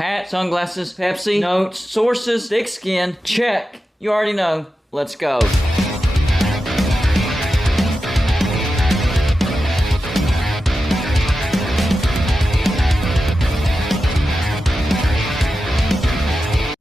Hat, sunglasses, Pepsi, notes, sources, thick skin, check. You already know. Let's go.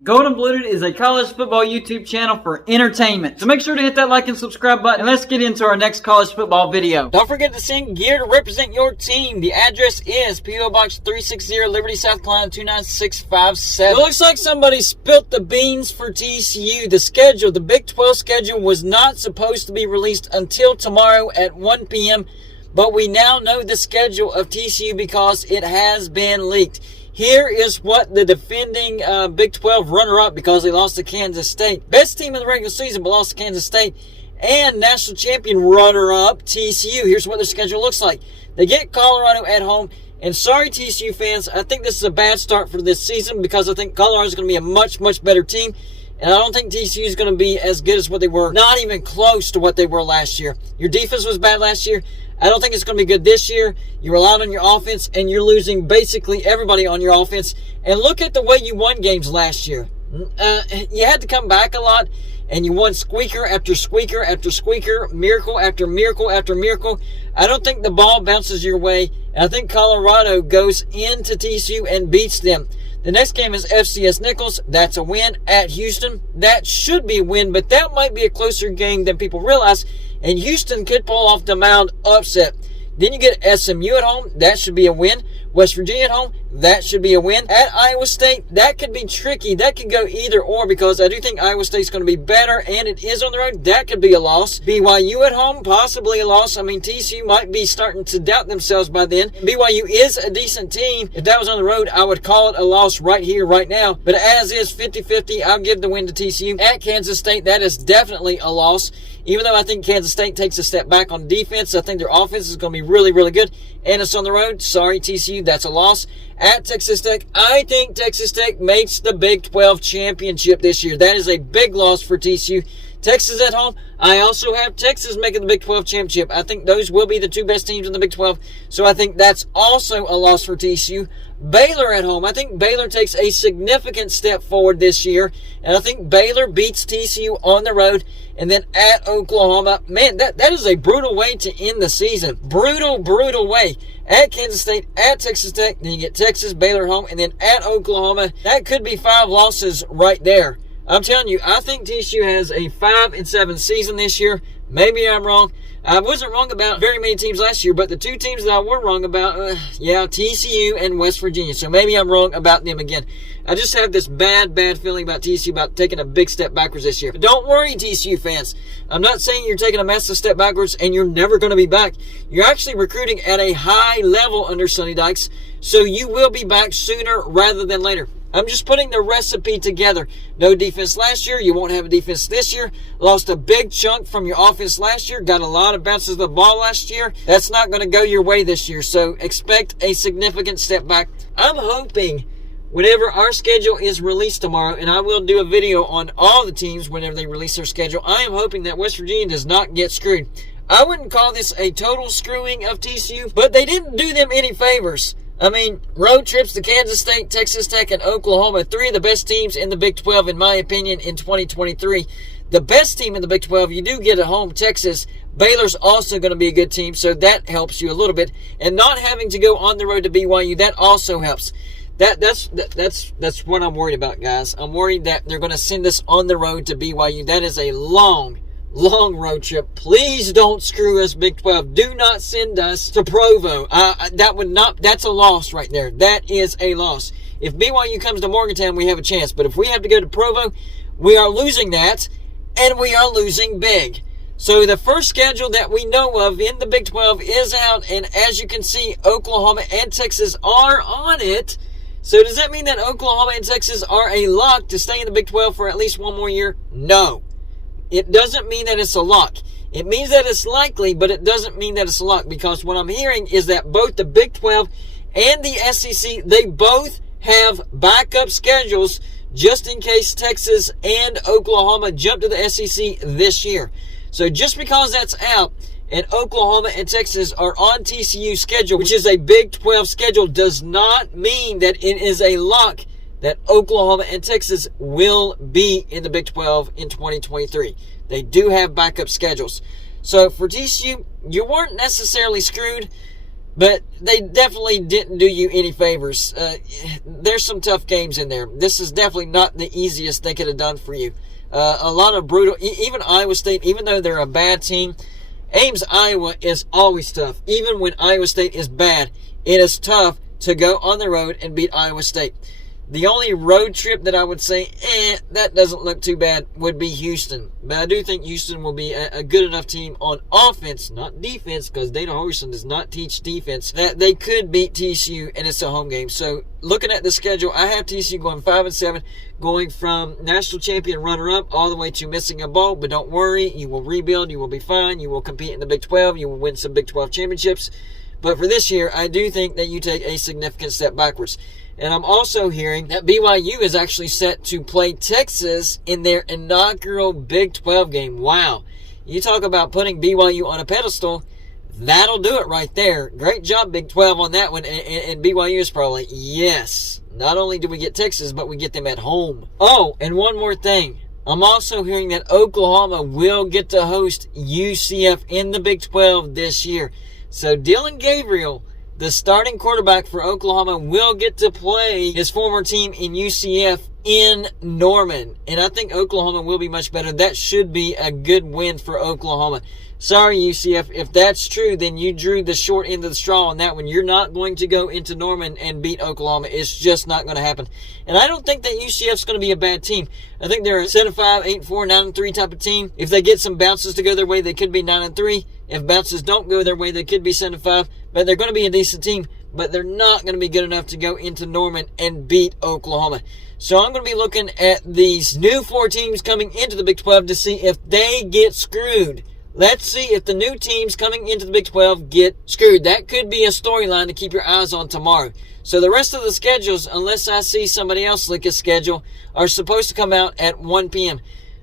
Golden Blooded is a college football YouTube channel for entertainment. So make sure to hit that like and subscribe button, and let's get into our next college football video. Don't forget to send gear to represent your team. The address is P.O. Box 360, Liberty, South Carolina 29657. It looks like somebody spilt the beans for TCU. The schedule, the Big 12 schedule, was not supposed to be released until tomorrow at 1 p.m., but we now know the schedule of TCU because it has been leaked. Here is what the defending Big 12 runner-up, because they lost to Kansas State, best team in the regular season but lost to Kansas State, and national champion runner-up TCU. Here's what their schedule looks like. They get Colorado at home, and sorry TCU fans, I think this is a bad start for this season because I think Colorado is going to be a much, much better team, and I don't think TCU is going to be as good as what they were, not even close to what they were last year. Your defense was bad last year. I don't think it's going to be good this year. You relied on your offense, and you're losing basically everybody on your offense. And look at the way you won games last year. You had to come back a lot, and you won squeaker after squeaker after squeaker, miracle after miracle after miracle. I don't think the ball bounces your way, and I think Colorado goes into TCU and beats them. The next game is FCS Nichols. That's a win. At Houston, that should be a win, but that might be a closer game than people realize, and Houston could pull off the mound upset. Then you get SMU at home. That should be a win. West Virginia at home. That should be a win. At Iowa State, that could be tricky. That could go either or because I do think Iowa State's going to be better, and it is on the road. That could be a loss. BYU at home, possibly a loss. I mean, TCU might be starting to doubt themselves by then. BYU is a decent team. If that was on the road, I would call it a loss right here, right now. But as is 50-50, I'll give the win to TCU. At Kansas State, that is definitely a loss. Even though I think Kansas State takes a step back on defense, I think their offense is going to be really, really good. And it's on the road. Sorry, TCU, that's a loss. At Texas Tech, I think Texas Tech makes the Big 12 championship this year. That is a big loss for TCU. Texas at home, I also have Texas making the Big 12 championship. I think those will be the two best teams in the Big 12, so I think that's also a loss for TCU. Baylor at home, I think Baylor takes a significant step forward this year, and I think Baylor beats TCU on the road. And then at Oklahoma, man, that is a brutal way to end the season. Brutal, brutal way. At Kansas State, at Texas Tech, then you get Texas, Baylor at home, and then at Oklahoma. That could be 5 losses right there. I'm telling you, I think TCU has a 5-7 season this year. Maybe I'm wrong. I wasn't wrong about very many teams last year, but the two teams that I were wrong about, TCU and West Virginia. So maybe I'm wrong about them again. I just have this bad feeling about TCU about taking a big step backwards this year. But don't worry, TCU fans. I'm not saying you're taking a massive step backwards and you're never going to be back. You're actually recruiting at a high level under Sonny Dykes, so you will be back sooner rather than later. I'm just putting the recipe together. No defense last year. You won't have a defense this year. Lost a big chunk from your offense last year. Got a lot of bounces of the ball last year. That's not going to go your way this year. So expect a significant step back. I'm hoping whenever our schedule is released tomorrow, and I will do a video on all the teams whenever they release their schedule, I am hoping that West Virginia does not get screwed. I wouldn't call this a total screwing of TCU, but they didn't do them any favors. I mean, road trips to Kansas State, Texas Tech, and Oklahoma, 3 of the best teams in the Big 12, in my opinion, in 2023. The best team in the Big 12, you do get at home, Texas. Baylor's also going to be a good team, so that helps you a little bit. And not having to go on the road to BYU, that also helps. That's what I'm worried about, guys. I'm worried that they're going to send us on the road to BYU. That is a long road trip. Please don't screw us, Big 12. Do not send us to Provo. That's a loss right there. That is a loss. If BYU comes to Morgantown, we have a chance. But if we have to go to Provo, we are losing that, and we are losing big. So the first schedule that we know of in the Big 12 is out, and as you can see, Oklahoma and Texas are on it. So does that mean that Oklahoma and Texas are a lock to stay in the Big 12 for at least one more year? No. It doesn't mean that it's a lock. It means that it's likely, but it doesn't mean that it's a lock, because what I'm hearing is that both the Big 12 and the SEC, they both have backup schedules just in case Texas and Oklahoma jump to the SEC this year. So just because that's out and Oklahoma and Texas are on TCU's schedule, which is a Big 12 schedule, does not mean that it is a lock that Oklahoma and Texas will be in the Big 12 in 2023. They do have backup schedules. So for TCU, you weren't necessarily screwed, but they definitely didn't do you any favors. There's some tough games in there. This is definitely not the easiest they could have done for you. A lot of brutal, even Iowa State, even though they're a bad team, Ames, Iowa is always tough. Even when Iowa State is bad, it is tough to go on the road and beat Iowa State. The only road trip that I would say, that doesn't look too bad, would be Houston. But I do think Houston will be a good enough team on offense, not defense, because Dana Holgorsen does not teach defense, that they could beat TCU, and it's a home game. So looking at the schedule, I have TCU going 5-7, going from national champion runner-up all the way to missing a bowl. But don't worry, you will rebuild, you will be fine, you will compete in the Big 12, you will win some Big 12 championships. But for this year, I do think that you take a significant step backwards. And I'm also hearing that BYU is actually set to play Texas in their inaugural Big 12 game. Wow. You talk about putting BYU on a pedestal, that'll do it right there. Great job, Big 12, on that one. And BYU is probably, yes, not only do we get Texas, but we get them at home. Oh, and one more thing. I'm also hearing that Oklahoma will get to host UCF in the Big 12 this year. So Dillan Gabriel, the starting quarterback for Oklahoma, will get to play his former team in UCF in Norman. And I think Oklahoma will be much better. That should be a good win for Oklahoma. Sorry, UCF. If that's true, then you drew the short end of the straw on that one. You're not going to go into Norman and beat Oklahoma. It's just not going to happen. And I don't think that UCF's going to be a bad team. I think they're a 7-5, 8-4, 9-3 type of team. If they get some bounces to go their way, they could be 9-3. If bounces don't go their way, they could be 7-5. But they're going to be a decent team. But they're not going to be good enough to go into Norman and beat Oklahoma. So I'm going to be looking at these new 4 teams coming into the Big 12 to see if they get screwed. Let's see if the new teams coming into the Big 12 get screwed. That could be a storyline to keep your eyes on tomorrow. So the rest of the schedules, unless I see somebody else leak a schedule, are supposed to come out at 1 p.m.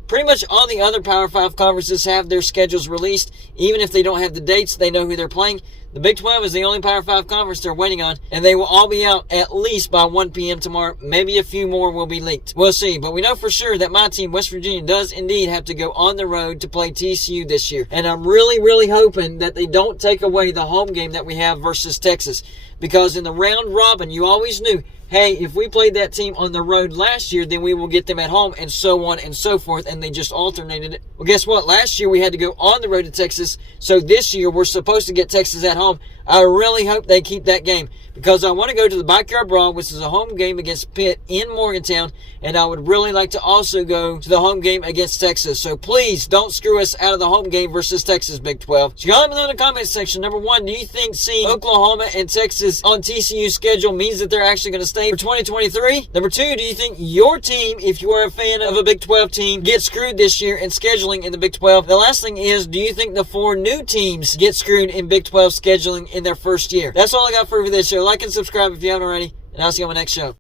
Pretty much all the other Power 5 conferences have their schedules released. Even if they don't have the dates, they know who they're playing. The Big 12 is the only Power 5 conference they're waiting on, and they will all be out at least by 1 p.m. tomorrow. Maybe a few more will be leaked. We'll see. But we know for sure that my team, West Virginia, does indeed have to go on the road to play TCU this year. And I'm really, really hoping that they don't take away the home game that we have versus Texas. Because in the round robin, you always knew, hey, if we played that team on the road last year, then we will get them at home, and so on and so forth, and they just alternated it. Well, guess what? Last year we had to go on the road to Texas, so this year we're supposed to get Texas at home. I really hope they keep that game, because I want to go to the Backyard Brawl, which is a home game against Pitt in Morgantown, and I would really like to also go to the home game against Texas. So please don't screw us out of the home game versus Texas, Big 12. So comment below in the comment section. Number 1, do you think seeing Oklahoma and Texas on TCU's schedule means that they're actually going to stay for 2023? Number 2, do you think your team, if you are a fan of a Big 12 team, gets screwed this year in scheduling in the Big 12? The last thing is, do you think the 4 new teams get screwed in Big 12 scheduling in their first year? That's all I got for this show. Like and subscribe if you haven't already, and I'll see you on my next show.